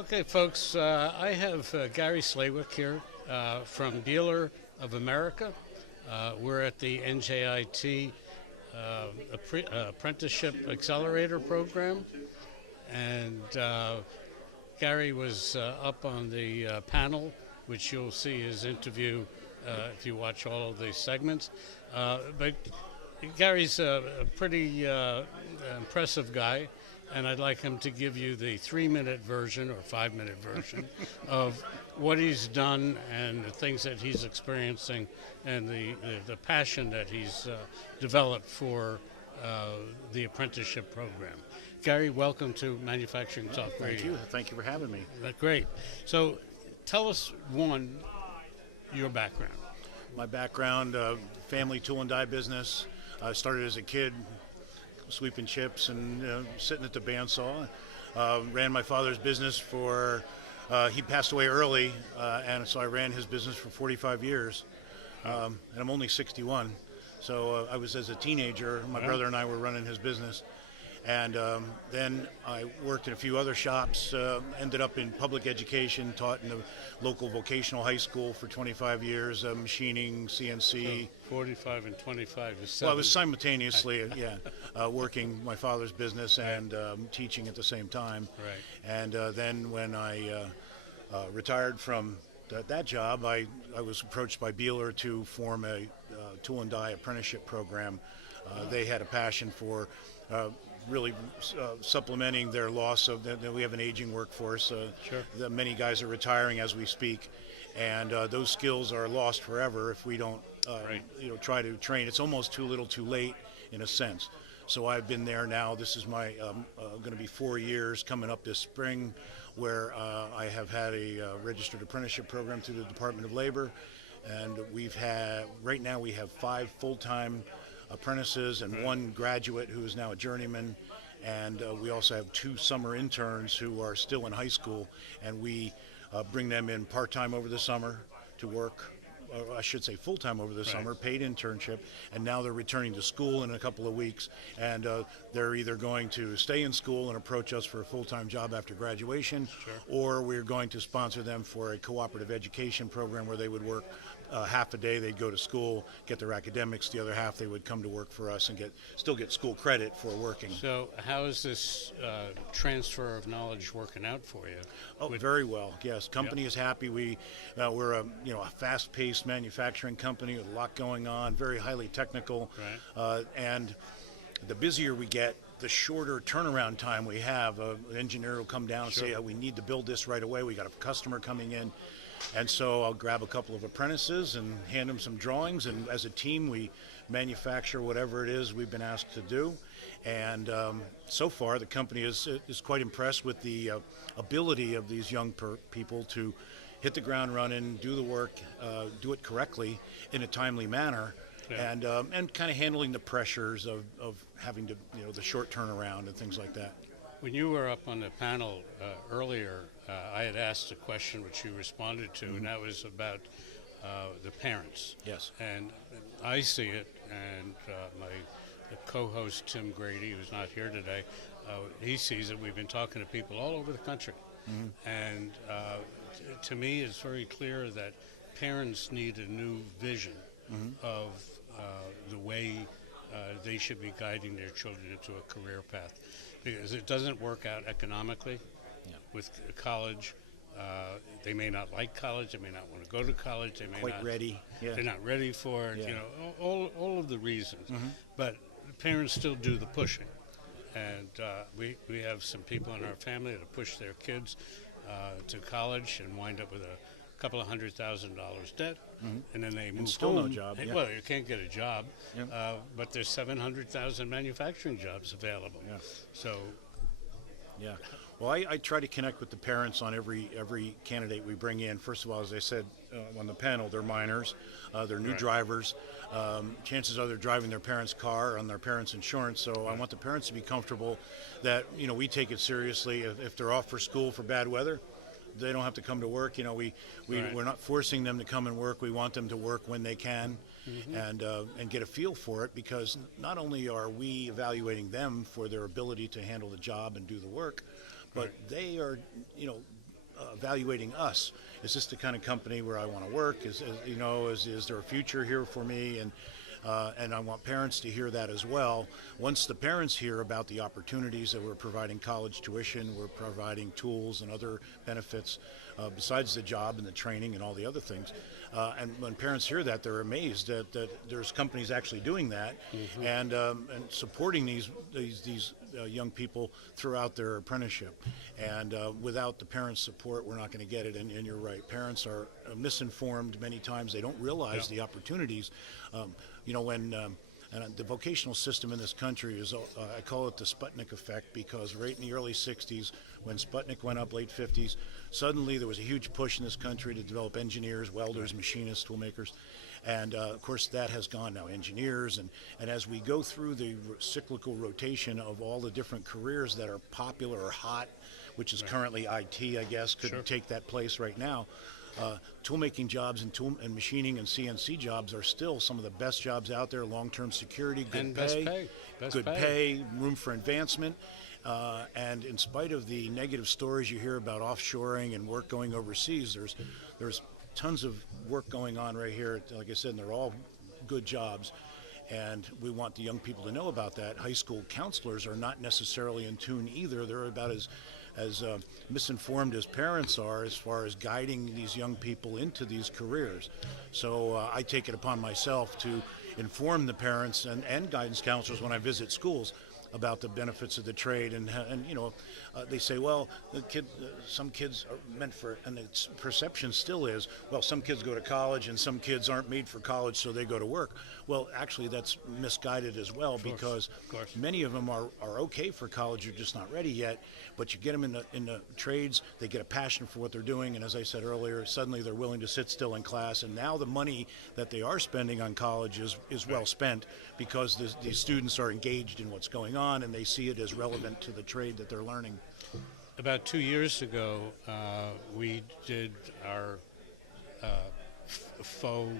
Okay, folks, I have Gary Slawik here from Bihler of America. We're at the NJIT Apprenticeship Accelerator program, and Gary was up on the panel, which you'll see his interview if you watch all of these segments. But Gary's a pretty impressive guy, and I'd like him to give you the 3-minute version or 5-minute version of what he's done and the things that he's experiencing and the passion that he's developed for the apprenticeship program. Gary, welcome to Manufacturing Talk Radio. Thank you. Thank you for having me. Great. So tell us, one, your background. My background, family tool and die business. I started as a kid sweeping chips and sitting at the bandsaw. Ran my father's business for, he passed away early, and so I ran his business for 45 years. And I'm only 61. So I was as a teenager, my brother and I were running his business. And then I worked in a few other shops, ended up in public education, taught in the local vocational high school for 25 years, machining, CNC. So 45 and 25 is 70. Well, I was simultaneously, working my father's business and teaching at the same time. Right. And then when I retired from that job, I was approached by Bihler to form a tool and die apprenticeship program. They had a passion for really supplementing their loss of that we have an aging workforce. Sure. Many guys are retiring as we speak, and those skills are lost forever if we don't try to train. It's almost too little too late in a sense. So I've been there now. This is my going to be 4 years coming up this spring, where I have had a registered apprenticeship program through the Department of Labor, and right now we have 5 full-time apprentices and 1 graduate who is now a journeyman, and we also have 2 summer interns who are still in high school, and we bring them in part-time over the summer to work, or I should say full-time over the summer, paid internship, and now they're returning to school in a couple of weeks, and they're either going to stay in school and approach us for a full-time job after graduation, or we're going to sponsor them for a cooperative education program where they would work half a day. They'd go to school, get their academics. The other half, they would come to work for us and still get school credit for working. So how is this transfer of knowledge working out for you? Oh, very well. Yes, company is happy. We're a fast-paced manufacturing company with a lot going on, very highly technical, and the busier we get, the shorter turnaround time we have. An engineer will come down and say, we need to build this right away. We got a customer coming in. And so I'll grab a couple of apprentices and hand them some drawings, and as a team we manufacture whatever it is we've been asked to do. And so far the company is quite impressed with the ability of these young people to hit the ground running, do the work, do it correctly in a timely manner, and kind of handling the pressures of having to, the short turnaround and things like that. When you were up on the panel earlier, I had asked a question which you responded to, and that was about the parents. Yes. And I see it, and my co-host Tim Grady, who's not here today, he sees it. We've been talking to people all over the country. And to me, it's very clear that parents need a new vision of the way they should be guiding their children into a career path. Because it doesn't work out economically with college. They may not like college. They may not want to go to college. They may not ready. Yeah. They're not ready for it. All of the reasons. But parents still do the pushing, and we have some people in our family that push their kids to college and wind up with a couple of $100,000 debt, and then they move still home. No job. Well, you can't get a job, but there's 700,000 manufacturing jobs available. So, well, I try to connect with the parents on every candidate we bring in. First of all, as I said on the panel, they're minors, they're new drivers. Chances are they're driving their parents' car on their parents' insurance. So I want the parents to be comfortable that we take it seriously. If they're off for school for bad weather, they don't have to come to work. We're not forcing them to come and work. We want them to work when they can, and get a feel for it, because not only are we evaluating them for their ability to handle the job and do the work, but they are, evaluating us. Is this the kind of company where I want to work? Is there a future here for me? And I want parents to hear that as well. Once the parents hear about the opportunities that we're providing college tuition, we're providing tools and other benefits besides the job and the training and all the other things. And when parents hear that, they're amazed that there's companies actually doing that and supporting these young people throughout their apprenticeship. And without the parents' support, we're not going to get it. And you're right. Parents are misinformed many times. They don't realize the opportunities. And the vocational system in this country is, I call it the Sputnik effect, because right in the early 60s, when Sputnik went up, late 50s, suddenly there was a huge push in this country to develop engineers, welders, machinists, toolmakers. And of course that has gone now, engineers. And as we go through the cyclical rotation of all the different careers that are popular or hot, which is currently IT, I guess, couldn't take that place right now. Toolmaking jobs and machining and CNC jobs are still some of the best jobs out there. Long-term security, good pay, room for advancement. And in spite of the negative stories you hear about offshoring and work going overseas, there's tons of work going on right here. Like I said, and they're all good jobs. And we want the young people to know about that. High school counselors are not necessarily in tune either. They're about as misinformed as parents are as far as guiding these young people into these careers. So I take it upon myself to inform the parents and guidance counselors when I visit schools about the benefits of the trade. And they say, well, some kids are meant for, and the perception still is, well, some kids go to college and some kids aren't made for college, so they go to work. Well, actually, that's misguided as well, because many of them are okay for college, you're just not ready yet. But you get them in the trades, they get a passion for what they're doing, and as I said earlier, suddenly they're willing to sit still in class. And now the money that they are spending on college is well spent, because these students are engaged in what's going on, and they see it as relevant to the trade that they're learning. About 2 years ago, we did our faux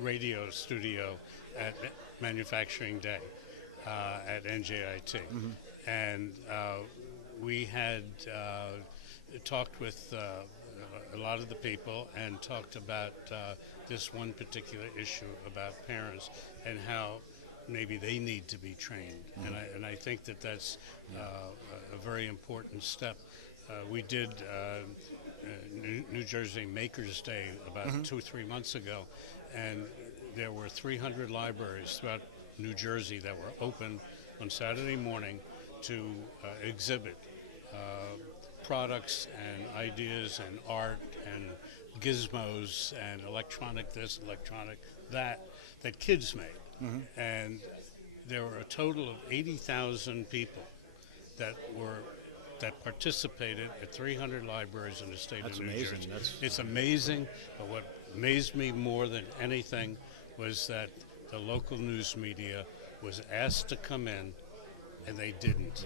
radio studio at Manufacturing Day at NJIT. And we had talked with a lot of the people and talked about this one particular issue about parents and how maybe they need to be trained. And I think that that's a very important step. We did New Jersey Makers Day about 2 or 3 months ago, and there were 300 libraries throughout New Jersey that were open on Saturday morning to exhibit products and ideas and art and gizmos and electronic this, electronic that kids made. And there were a total of 80,000 people that participated at 300 libraries in the state of New Jersey. It's amazing, but what amazed me more than anything was that the local news media was asked to come in, and they didn't.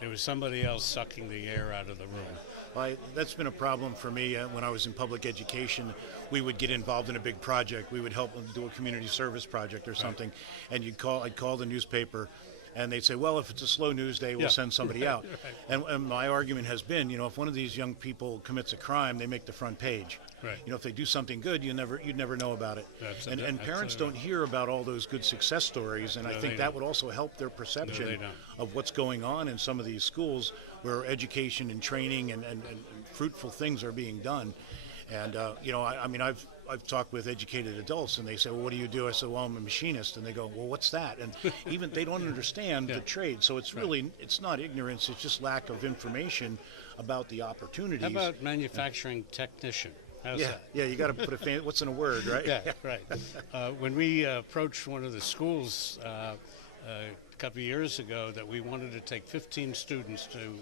There was somebody else sucking the air out of the room. Well, that's been a problem for me. When I was in public education, we would get involved in a big project. We would help them do a community service project or something, and I'd call the newspaper, and they'd say, well, if it's a slow news day, we'll send somebody out. And my argument has been, if one of these young people commits a crime, they make the front page. If they do something good, you'd never know about it. And parents don't hear about all those good success stories, and I think that would also help their perception of what's going on in some of these schools where education and training and fruitful things are being done. And I've talked with educated adults, and they say, well, what do you do? I said, well, I'm a machinist. And they go, well, what's that? And even they don't understand the trade. So it's really, it's not ignorance, it's just lack of information about the opportunities. How about manufacturing technician? How's that? Yeah, you got to put what's in a word, right? When we approached one of the schools a couple of years ago that we wanted to take 15 students to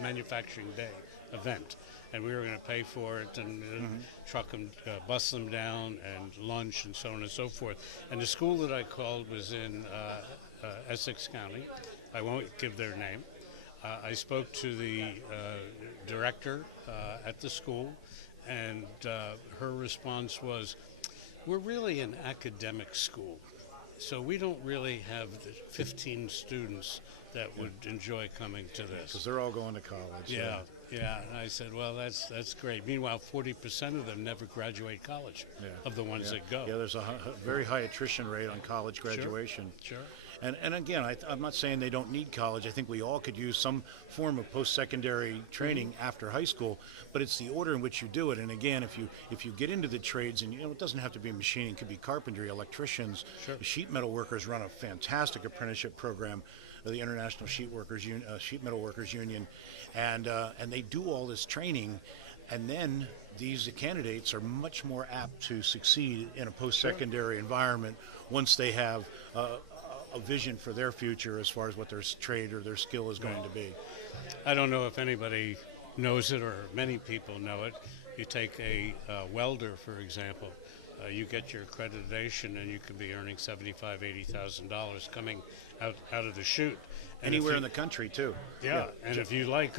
Manufacturing Day event, and we were going to pay for it and truck them, bus them down, and lunch and so on and so forth. And the school that I called was in Essex County. I won't give their name. I spoke to the director at the school, and her response was, we're really an academic school. So we don't really have the 15 students that would enjoy coming to this. Because they're all going to college. Yeah. And I said, well, that's great. Meanwhile, 40% of them never graduate college, of the ones that go. Yeah, there's a very high attrition rate on college graduation. Sure. And again, I'm not saying they don't need college. I think we all could use some form of post-secondary training after high school, but it's the order in which you do it. And again, if you get into the trades, and it doesn't have to be machining, it could be carpentry, electricians, sheet metal workers run a fantastic apprenticeship program, the International Sheet Metal Workers Union, and they do all this training, and then these candidates are much more apt to succeed in a post-secondary environment once they have a vision for their future as far as what their trade or their skill is going to be. I don't know if anybody knows it, or many people know it. You take a welder, for example. You get your accreditation, and you can be earning $75,000, $80,000 coming out of the chute. And anywhere in the country too. Yeah, and if you like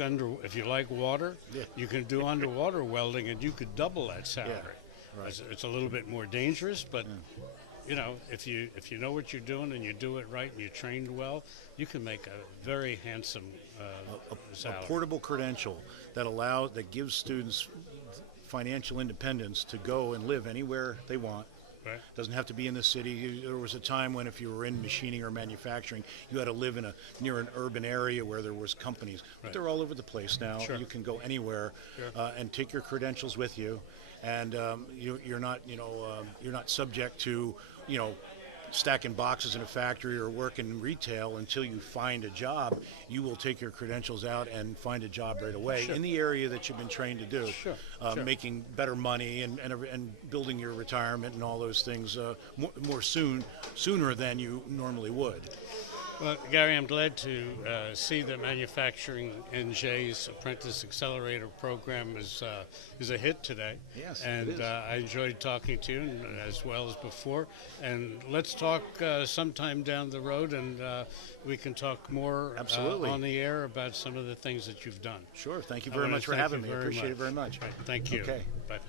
water, you can do underwater welding, and you could double that salary. Yeah. Right. It's a little bit more dangerous, but if you know what you're doing and you do it right and you're trained well, you can make a very handsome salary. A portable credential that gives students financial independence to go and live anywhere they want. Right. Doesn't have to be in the city. There was a time when if you were in machining or manufacturing, you had to live near an urban area where there was companies. But they're all over the place now. Sure. You can go anywhere and take your credentials with you, and you're not subject to stacking boxes in a factory or work in retail until you find a job. You will take your credentials out and find a job right away in the area that you've been trained to do, making better money and building your retirement and all those things sooner than you normally would. Well, Gary, I'm glad to see that ManufactureNJ's Apprentice Accelerator program is a hit today. Yes, and it is. I enjoyed talking to you as well as before. And let's talk sometime down the road, and we can talk more on the air about some of the things that you've done. Sure. Thank you very much for having me. I appreciate it very much. Right, thank you. Okay. Bye.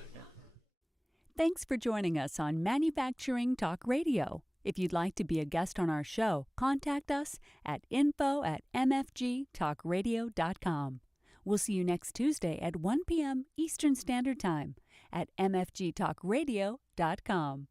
Thanks for joining us on Manufacturing Talk Radio. If you'd like to be a guest on our show, contact us at info@mfgtalkradio.com. We'll see you next Tuesday at 1 p.m. Eastern Standard Time at mfgtalkradio.com.